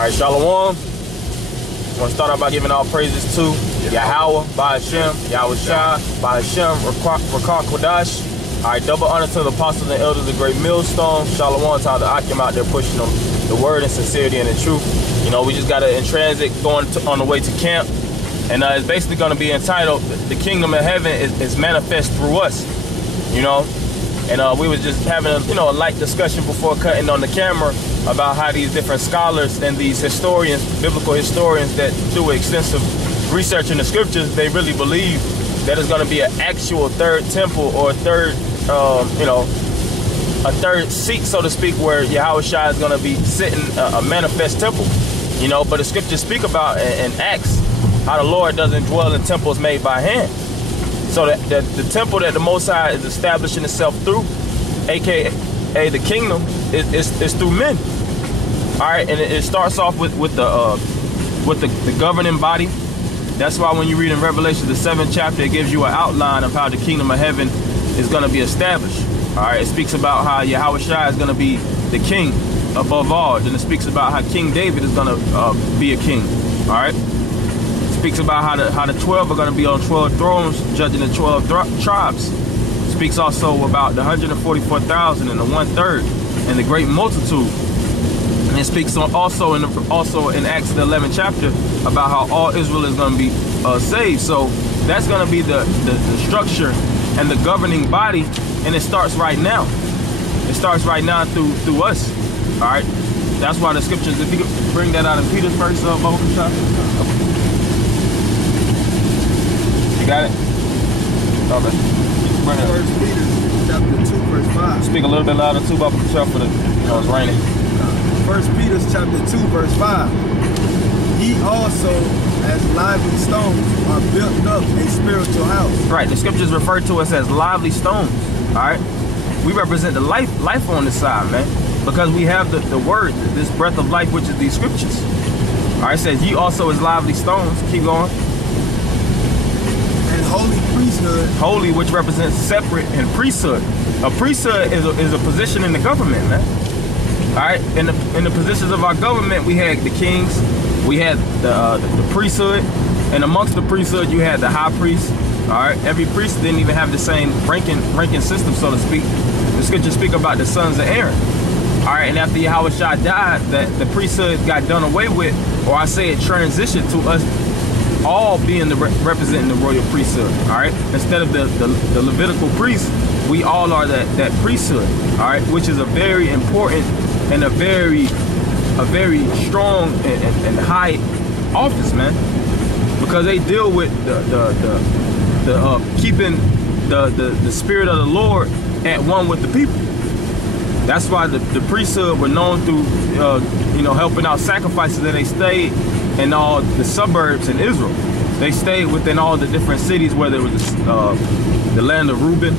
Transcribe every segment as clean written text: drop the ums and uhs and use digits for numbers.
right, Shalom. I want to start out by giving all praises to Yahweh, Ba'Hashem, Yahushua, Ba'Hashem, Rakah Kodash. All right, double honor to the apostles and elders of the great millstone. Shalom to all the Akim out there pushing them the word and sincerity and the truth. You know, we just got in transit going on the way to camp. And it's basically going to be entitled, The Kingdom of Heaven is Manifest Through Us. You know? And we was just having a light discussion before cutting on the camera about how these different scholars and these historians, biblical historians that do extensive research in the scriptures, they really believe that it's going to be an actual third temple or a third, a third seat, so to speak, where Yahushua is going to be sitting a manifest temple. You know, but the scriptures speak about in Acts how the Lord doesn't dwell in temples made by hand. So that the temple that the Most High is establishing itself through, aka the kingdom, is through men. All right, and it starts off with the governing body. That's why when you read in Revelation the 7th chapter, it gives you an outline of how the kingdom of heaven is going to be established. All right, it speaks about how Yahushua is going to be the king above all. Then it speaks about how King David is going to be a king. All right. Speaks about how the 12 are going to be on 12 thrones, judging the 12 tribes. Speaks also about the 144,000 and the 1/3 and the great multitude. And it speaks also in Acts the 11th chapter about how all Israel is going to be saved. So that's going to be the structure and the governing body, and it starts right now. It starts right now through us. All right. That's why the scriptures. If you could bring that out in Peter's first, got it? Okay. First Peter chapter 2 verse 5. Speak a little bit louder too, about yourself for it's raining. First Peter chapter 2 verse 5. Ye also as lively stones are built up a spiritual house. Right. The scriptures refer to us as lively stones. Alright. We represent the life on this side, man. Because we have the word, this breath of life, which is these scriptures. Alright, it says ye also as lively stones. Keep going. Holy priesthood. Holy, which represents separate, and priesthood. A priesthood is a position in the government, man. All right, in the positions of our government, we had the kings, we had the priesthood, and amongst the priesthood, you had the high priest. All right, every priest didn't even have the same ranking system, so to speak. The scriptures speak about the sons of Aaron. All right, and after Yahushua died, the priesthood got done away with, or I say it transitioned to us all being representing the royal priesthood. All right, instead of the Levitical priest, we all are that priesthood. All right, which is a very important and a very strong and high office, man, because they deal with keeping the spirit of the Lord at one with the people. That's why the priesthood were known through helping out sacrifices, that they stayed in all the suburbs in Israel. They stayed within all the different cities, whether it was the land of Reuben,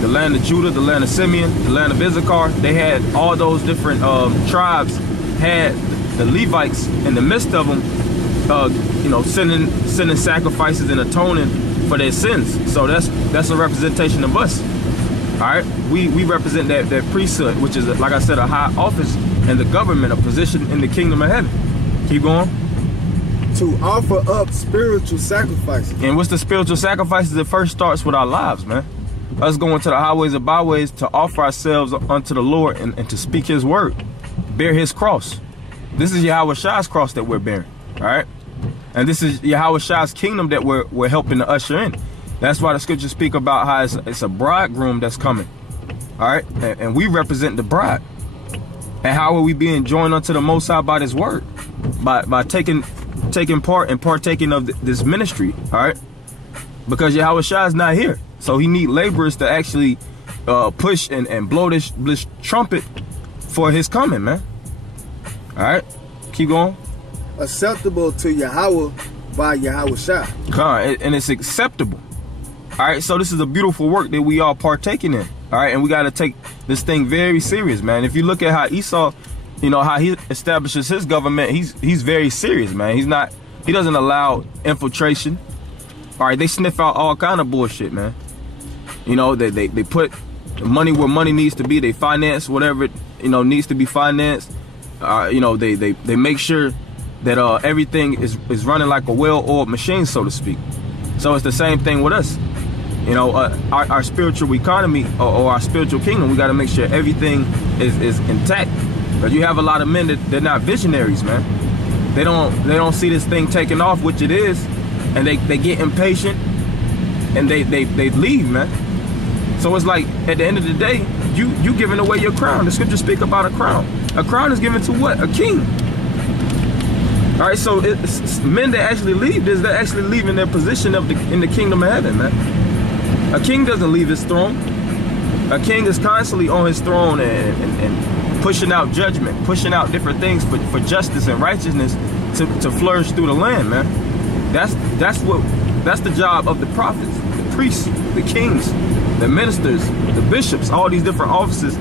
the land of Judah, the land of Simeon, the land of Issachar. They had all those different tribes had the Levites in the midst of them, sending sacrifices and atoning for their sins. So that's a representation of us. All right, we represent that priesthood, which is, like I said, a high office in the government, a position in the kingdom of heaven. Keep going. To offer up spiritual sacrifices. And what's the spiritual sacrifices? It first starts with our lives, man. Us going to the highways and byways to offer ourselves unto the Lord and to speak his word, bear his cross. This is Yahushua's cross that we're bearing, all right? And this is Yahushua's kingdom that we're helping to usher in. That's why the scriptures speak about how it's a bridegroom that's coming, all right? And we represent the bride. And how are we being joined unto the Most High by this word? By taking part and partaking of this ministry, all right? Because Yahushua is not here, so he need laborers to actually push and blow this trumpet for his coming, man. All right, keep going. Acceptable to Yahweh by Yahushua. And it's acceptable. All right, so this is a beautiful work that we are partaking in. All right, and we got to take this thing very serious, man. If you look at how Esau, how he establishes his government, he's very serious, man. He doesn't allow infiltration. All right, they sniff out all kind of bullshit, man. They put money where money needs to be. They finance whatever needs to be financed. you know, they make sure that everything is running like a well-oiled machine, so to speak. So it's the same thing with us. You know, our spiritual economy or our spiritual kingdom, we got to make sure everything is intact. But you have a lot of men that they're not visionaries, man. They don't see this thing taking off, which it is, and they get impatient and they leave, man. So it's like at the end of the day, you giving away your crown. The scriptures speak about a crown. A crown is given to what? A king. All right, so it's men that actually leave this, they're actually leaving their position in the kingdom of heaven, man. A king doesn't leave his throne. A king is constantly on his throne and pushing out judgment, pushing out different things for justice and righteousness to flourish through the land, man. That's the job of the prophets, the priests, the kings, the ministers, the bishops. All these different offices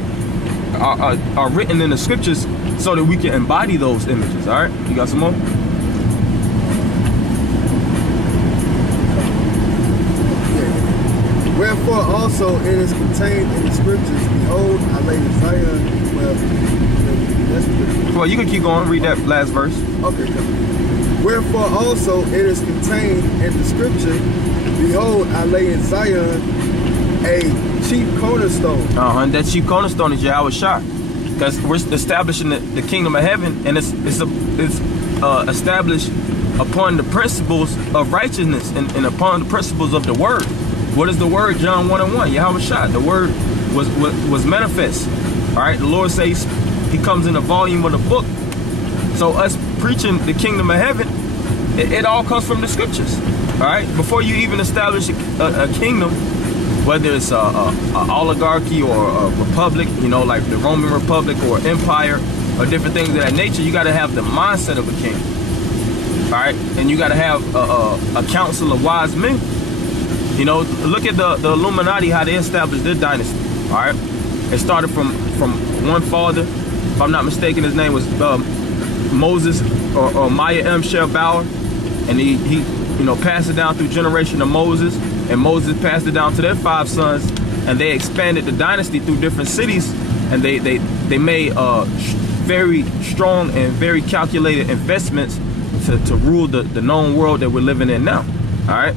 are written in the scriptures so that we can embody those images. All right, you got some more? Wherefore also it is contained in the scriptures, behold, I lay in Zion. Well, you can keep going, read that last verse. Okay, come. Wherefore also it is contained in the scripture, behold, I lay in Zion a chief cornerstone. That chief cornerstone is Yahweh Shah. Because we're establishing the kingdom of heaven, and it's established upon the principles of righteousness and upon the principles of the word. What is the word? John 1:1. Yahweh Shah. The word was manifest. All right. The Lord says he comes in the volume of the book. So us preaching the kingdom of heaven, it all comes from the scriptures. All right. Before you even establish a kingdom, whether it's a oligarchy or a republic, you know, like the Roman Republic or empire or different things of that nature, you got to have the mindset of a king. All right. And you got to have a council of wise men. You know, look at the Illuminati, how they established their dynasty. All right. It started from one father. If I'm not mistaken, his name was Moses or Maya M. Bauer. And he you know, passed it down through generation of Moses. And Moses passed it down to their 5 sons, and they expanded the dynasty through different cities, and they made very strong and very calculated investments to rule the known world that we're living in now. All right,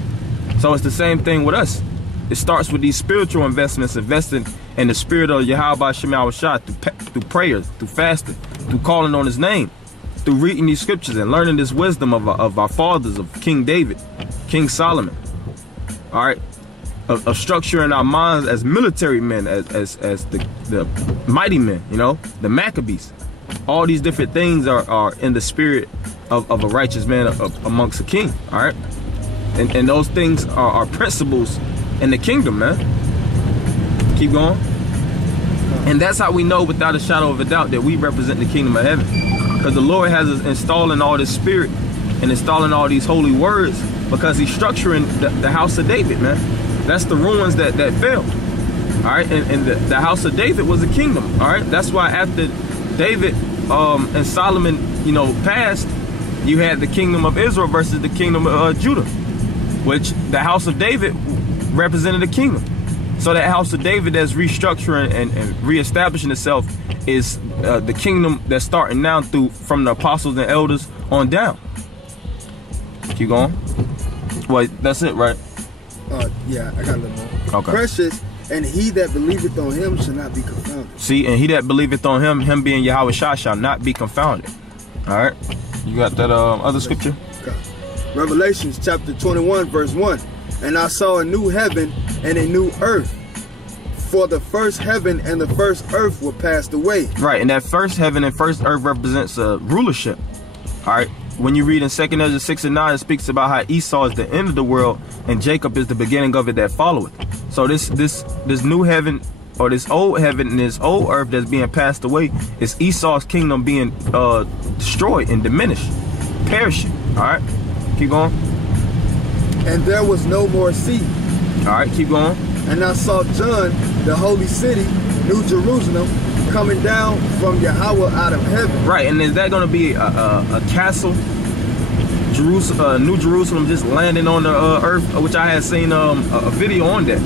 so it's the same thing with us. It starts with these spiritual investments, investing in the spirit of Yahweh Shema Shah through prayers, through fasting, through calling on his name, through reading these scriptures and learning this wisdom of our fathers, of King David, King Solomon. All right, of structuring our minds as military men, as the mighty men, you know, the Maccabees. All these different things are in the spirit of a righteous man amongst a king. All right, and those things are principles in the kingdom, man. Keep going. And that's how we know without a shadow of a doubt that we represent the kingdom of heaven, because the Lord has us installing all this spirit and installing all these holy words, because he's structuring the house of David, man. That's the ruins that fell. All right, and the house of David was a kingdom. All right, that's why after David and Solomon, you know, passed, you had the kingdom of Israel versus the kingdom of Judah, which the house of David represented the kingdom. So that house of David that's restructuring and reestablishing itself is the kingdom that's starting now from the apostles and elders on down. Keep going. Well, that's it, right? Yeah, I got a little more. Okay. Precious, and he that believeth on him shall not be confounded. See, and he that believeth on him being Yahweh Shah, shall not be confounded. All right. You got that other scripture? Okay. Revelations chapter 21, verse 1. And I saw a new heaven and a new earth. For the first heaven and the first earth were passed away. Right, and that first heaven and first earth represents rulership. All right. When you read in 2 Ezra 6 and 9, it speaks about how Esau is the end of the world and Jacob is the beginning of it that followeth. So this new heaven, or this old heaven and this old earth that's being passed away, is Esau's kingdom being destroyed and diminished, perishing. All right, keep going. And there was no more sea. All right, keep going. And I saw John, the holy city, New Jerusalem, coming down from Yahweh out of heaven. Right, and is that going to be a castle? New Jerusalem just landing on the earth, which I had seen a video on that.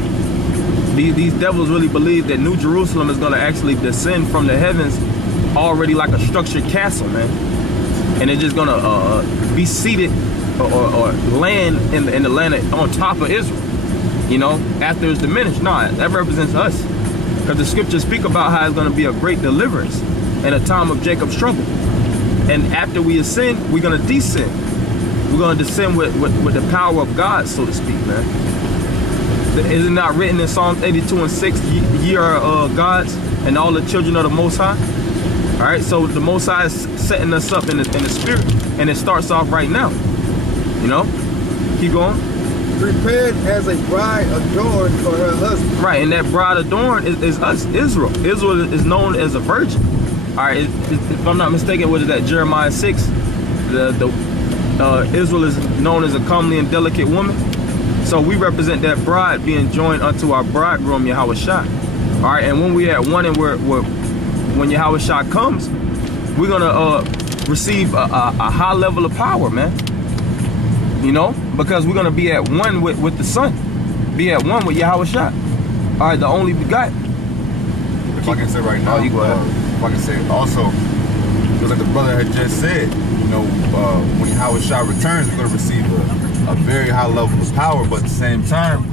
These devils really believe that New Jerusalem is going to actually descend from the heavens already like a structured castle, man. And it's just gonna be seated or land in the land on top of Israel, you know, after it's diminished. No, that represents us, because the scriptures speak about how it's gonna be a great deliverance in a time of Jacob's trouble. And after we ascend, we're gonna descend. We're gonna descend with the power of God, so to speak, man. Is it not written in Psalms 82:6, ye are gods and all the children of the Most High? All right, so the Most High is setting us up in the spirit, and it starts off right now. You know, keep going. Prepared as a bride adorned for her husband. Right, and that bride adorned is us, Israel. Israel is known as a virgin. All right, if I'm not mistaken, what is that? Jeremiah 6. Israel is known as a comely and delicate woman. So we represent that bride being joined unto our bridegroom, Yahweh Shai. All right, and when we at one and when Yahweh Shai comes, we're gonna receive a high level of power, man. You know, because we're gonna be at one with the Son, be at one with Yahweh Shai. All right, the only begotten. If I can say right now, you go ahead. If I can say also, because like the brother had just said, you know, when Yahweh Shai returns, we're gonna receive a very high level of power, but at the same time,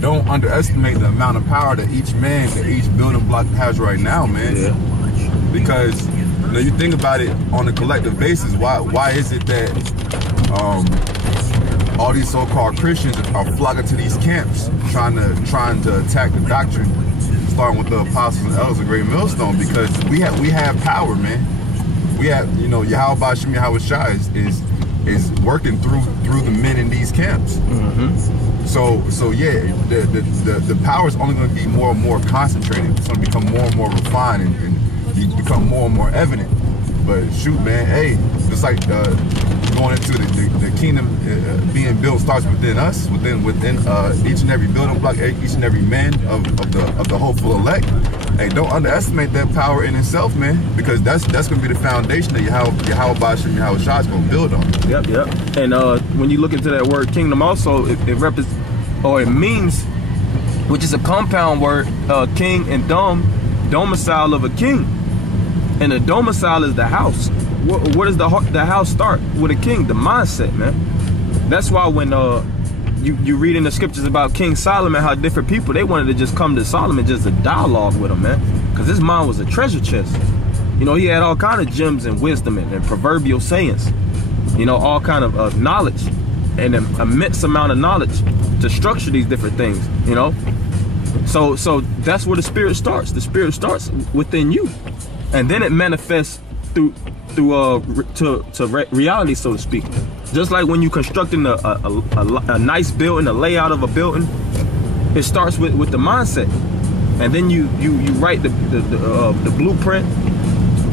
don't underestimate the amount of power that each man, that each building block has right now, man. Yeah. Because you know, you think about it on a collective basis, why is it that all these so-called Christians are flocking to these camps, trying to attack the doctrine, starting with the apostles and elders of Great Millstone? Because we have power, man. We have, you know, Yahweh Bashim Yahweh Shai is working through the men in these camps. Mm-hmm. So yeah, the power is only going to be more and more concentrated. It's going to become more and more refined and become more and more evident. But shoot, man, hey, just like going into the kingdom being built starts within us, within each and every building block, each and every man of the hopeful elect. Hey, don't underestimate that power in itself, man, because that's going to be the foundation that Yahweh Bashim Yahweh Shai is going to build on. Yep. And when you look into that word kingdom, also it represents, or it means, which is a compound word, king and domicile of a king. And the domicile is the house. What does the house start with? A king, the mindset, man. That's why when you read in the scriptures about King Solomon, how different people, they wanted to just come to Solomon just to dialogue with him, man, because his mind was a treasure chest. You know, he had all kind of gems and wisdom and proverbial sayings, you know, all kind of knowledge, and an immense amount of knowledge to structure these different things, you know. So that's where the spirit starts. The spirit starts within you, and then it manifests through reality, so to speak. Just like when you constructing a nice building, a layout of a building, it starts with the mindset, and then you write the blueprint,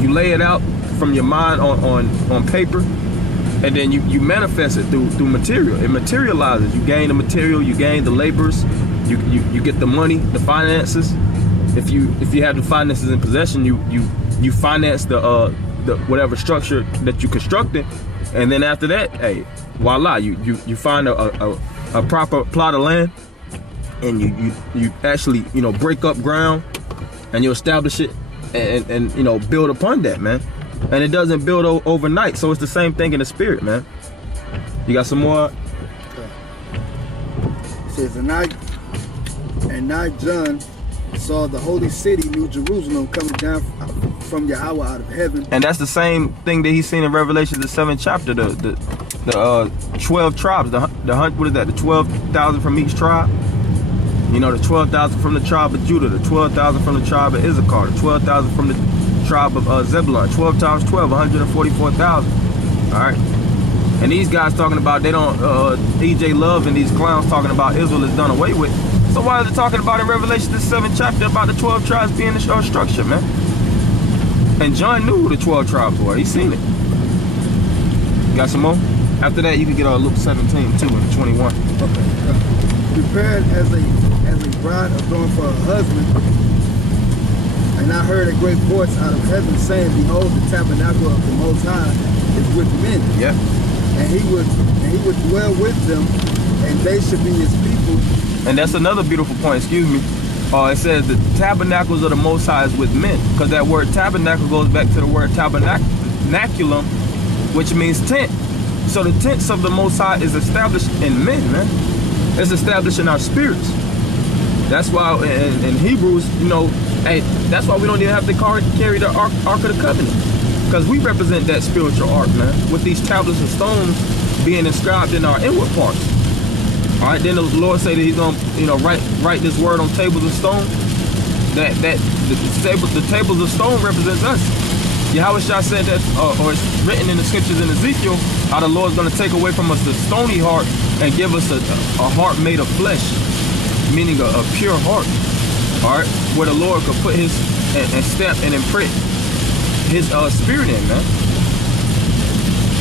you lay it out from your mind on paper, and then you manifest it through material. It materializes. You gain the material, you gain the laborers, you get the money, the finances. If you have the finances in possession, you finance the whatever structure that you constructed, and then after that, hey, voila, you find a proper plot of land, and you actually, you know, break up ground, and you establish it, and you know, build upon that, man. And it doesn't build overnight. So it's the same thing in the spirit, man. You got some more? It says, and I John saw the holy city, New Jerusalem, coming down from Yahweh out of heaven. And that's the same thing that he's seen in Revelation, the 7th chapter. The 12 tribes. What is that? The 12,000 from each tribe. You know, the 12,000 from the tribe of Judah, the 12,000 from the tribe of Issachar, the 12,000 from the tribe of Zebulun. 12 times 12, 144,000. All right. And these guys talking about, they don't, EJ Love and these clowns talking about Israel is done away with. So why is it talking about in Revelation, the 7th chapter, about the 12 tribes being the structure, man? And John knew who the 12 tribes were. He seen it. Got some more? After that, you can get Luke 17, 2 and 21. Okay. Prepared as a bride adorned for her husband. And I heard a great voice out of heaven saying, behold, the tabernacle of the Most High is with men. Yeah. And he would dwell with them, and they should be his people. And that's another beautiful point, excuse me. It says the tabernacles of the Most High is with men, because that word tabernacle goes back to the word tabernaculum, which means tent. So the tents of the Most High is established in men, man. It's established in our spirits. That's why in Hebrews, you know, hey, that's why we don't even have to carry the Ark of the Covenant, because we represent that spiritual ark, man, with these tablets of stones being inscribed in our inward parts. All right, then the Lord say that He's gonna, you know, write this word on tables of stone. The tables of stone represents us. Yahweh Shah said that, or it's written in the scriptures in Ezekiel, how the Lord's gonna take away from us the stony heart and give us a heart made of flesh, meaning a pure heart. All right, where the Lord could put His and stamp and imprint His spirit in, man.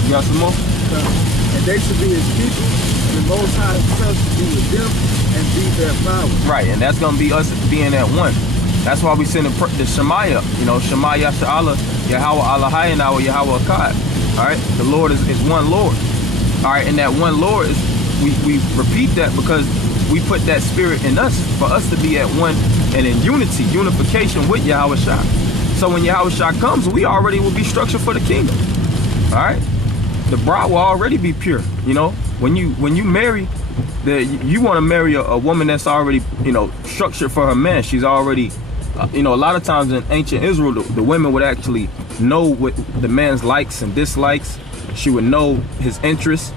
You got some more? And they should be His people, and the Most High Himself should be with them and be their power. Right, and that's gonna be us being at one. That's why we send the Shemaiah, you know, Shemaiah Sha'ala, Yahweh Allahai, our Yahweh Akkad. All right, the Lord is one Lord. All right, and that one Lord is, we repeat that because we put that spirit in us for us to be at one and in unity, unification with Yahweh Shah. So when Yahweh Shah comes, we already will be structured for the kingdom. All right, the bride will already be pure. You know, when you marry, you want to marry a woman that's already, you know, structured for her man. She's already, you know, a lot of times in ancient Israel, the women would actually know what the man's likes and dislikes. She would know his interests.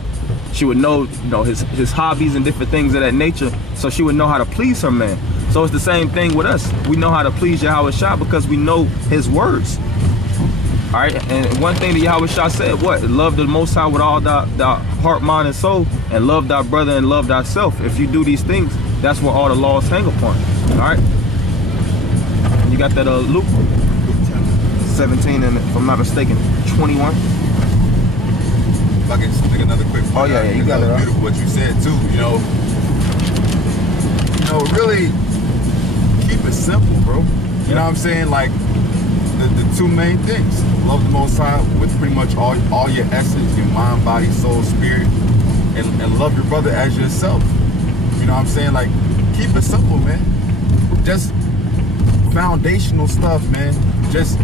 She would know, you know, his hobbies and different things of that nature. So she would know how to please her man. So it's the same thing with us. We know how to please Yahweh Shah because we know His words. All right, and one thing that Yahweh Shah said, what? Love the Most High with all thy heart, mind, and soul, and love thy brother and love thyself. If you do these things, that's what all the laws hang upon. All right. You got that Luke 17 and, if I'm not mistaken, 21. If I can just make another quick point. Oh yeah, you got it. Beautiful what you said too. You know, really keep it simple, bro. You know what I'm saying? Like the two main things: love the Most High with pretty much all your essence, your mind, body, soul, spirit, and love your brother as yourself. You know what I'm saying? Like keep it simple, man. Just foundational stuff, man. Just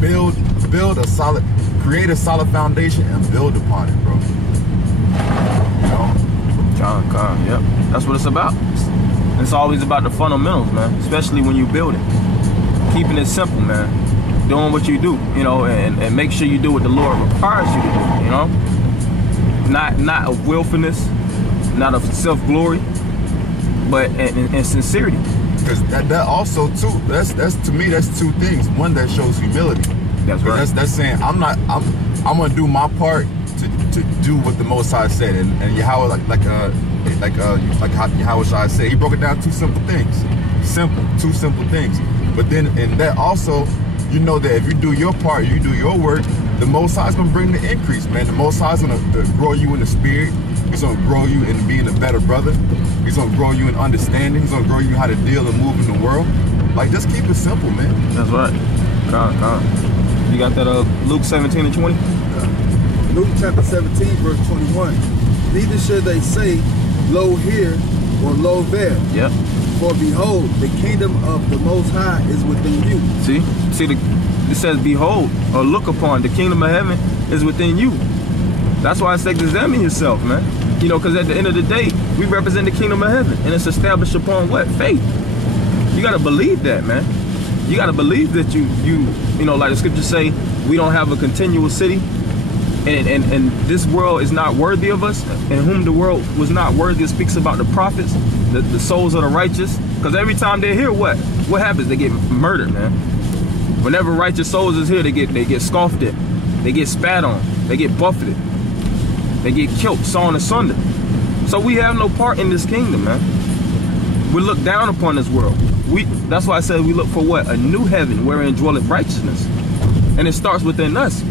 build a solid, create a solid foundation and build upon it, bro. You know? Yep. That's what it's about. It's always about the fundamentals, man. Especially when you build it. Keeping it simple, man. Doing what you do, you know, and make sure you do what the Lord requires you to do, you know? Not of willfulness, not of self-glory, but in sincerity. Because that also too, that's to me, that's two things. One, that shows humility. That's right. That's saying I'm gonna do my part to do what the Most High said, and Yahweh like how Yahweh Shai said, He broke it down two simple things, two simple things. But then in that also, you know that if you do your part, you do your work, the Most High is gonna bring the increase, man. The Most High is gonna grow you in the spirit. He's gonna grow you in being a better brother. He's gonna grow you in understanding. He's gonna grow you how to deal and move in the world. Like, just keep it simple, man. That's right. You got that Luke 17 and 20? Luke chapter 17, verse 21. Neither should they say, lo here or lo there. Yep. For behold, the kingdom of the Most High is within you. See, it says, behold, or look upon, the kingdom of heaven is within you. That's why it says examine yourself, man. You know, because at the end of the day, we represent the kingdom of heaven, and it's established upon what? Faith. You got to believe that, man. You got to believe that you know, like the scriptures say, we don't have a continual city, and this world is not worthy of us, and whom the world was not worthy. It speaks about the prophets, the souls of the righteous, because every time they're here, what happens? They get murdered, man. Whenever righteous souls is here, they get scoffed at, they get spat on, they get buffeted, they get killed, sawn asunder. So we have no part in this kingdom, man. We look down upon this world. That's why I said we look for what? A new heaven wherein dwelleth righteousness. And it starts within us,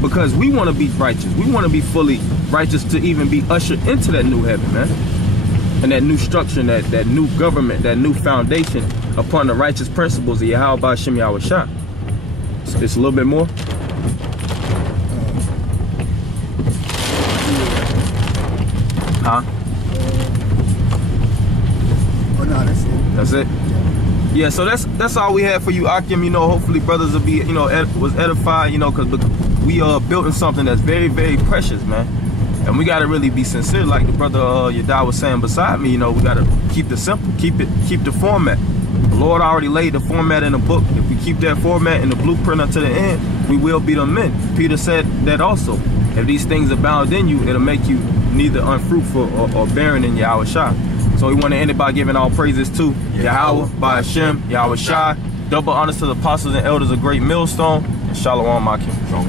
because we want to be righteous. We want to be fully righteous to even be ushered into that new heaven, man. And that new structure, that new government, that new foundation upon the righteous principles of Yahweh Ba'Shem Yahweh Shah. It's a little bit more. Huh? Oh no, that's it. That's it. Yeah, so that's all we have for you, Akim. You know, hopefully brothers will be, you know, was edified, you know, because we are building something that's very, very precious, man. And we got to really be sincere, like the brother Yadai was saying beside me. You know, we got to keep it simple, keep the format. The Lord already laid the format in the book. If we keep that format in the blueprint until the end, we will be the men. Peter said that also. If these things abound in you, it'll make you neither unfruitful or barren in Yahweh Shai. So we want to end it by giving all praises to Yahweh, by Hashem, Yahweh Shai. Double honors to the apostles and elders of Great Millstone. And Shalom, Akim. Shalom.